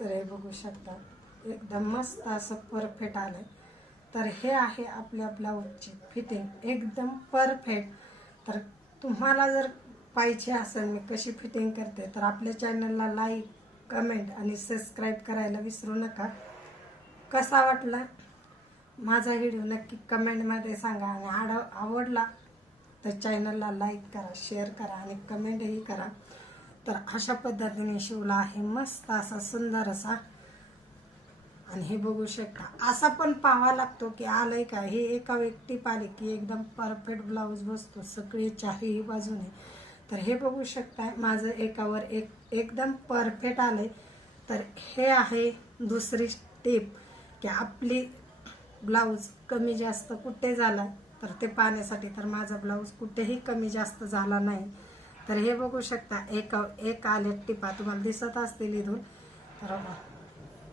तर हे बघू शकता एकदम मस्त असं परफेक्ट आलं. तर हे आहे आपल्या ब्लाऊजची फिटिंग एकदम परफेक्ट. तर तुम्हाला जर पाहिजे असेल मी कशी फिटिंग करते तर आपल्या चॅनलला लाईक कमेंट आणि सबस्क्राईब करायला विसरू नका. कसा वाटला माझा व्हिडिओ नक्की कमेंटमध्ये सांगा आणि आवडला तर चॅनलला लाईक करा, शेअर करा आणि कमेंटही करा. तर अशा पद्धतीने शिवला आहे मस्त असा सुंदर असा. आणि हे बघू शकता असा पण पाहावा लागतो की आलंय का. हे एका व्यक्ती पाहिले की एकदम परफेक्ट ब्लाऊज बसतो सगळे चारही बाजूने. तर हे बघू शकता माझं एकावर एक एकदम परफेक्ट आलंय. तर हे आहे दुसरी टिप की आपली ब्लाऊज कमी जास्त कुठे झाला तर ते पाहण्यासाठी. तर माझा ब्लाऊज कुठेही कमी जास्त झाला नाही. तर हे बघू शकता एक आले टिपा तुम्हाला दिसत असतील इथून. तर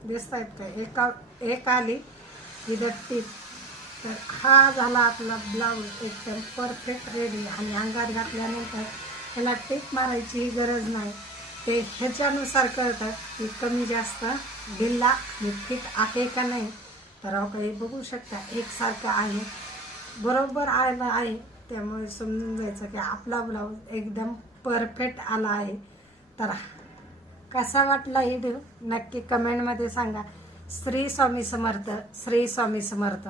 दिसत आहेत का एक आली इथं टिप. तर हा झाला आपला ब्लाऊज एकदम परफेक्ट रेडी. आणि अंगात घातल्यानंतर ह्याला टिप मारायची गरज नाही. ते ह्याच्यानुसार कळतं की कमी जास्त ढिल्ला आणि फिट आहे का नाही. तर हे बघू शकता एकसारखं आहे बरोबर आला आहे. त्यामुळे समजून जायचं की आपला ब्लाऊज एकदम परफेक्ट आला आहे. तर कसा वाटला व्हिडिओ नक्की कमेंटमध्ये सांगा. श्री स्वामी समर्थ, श्री स्वामी समर्थ.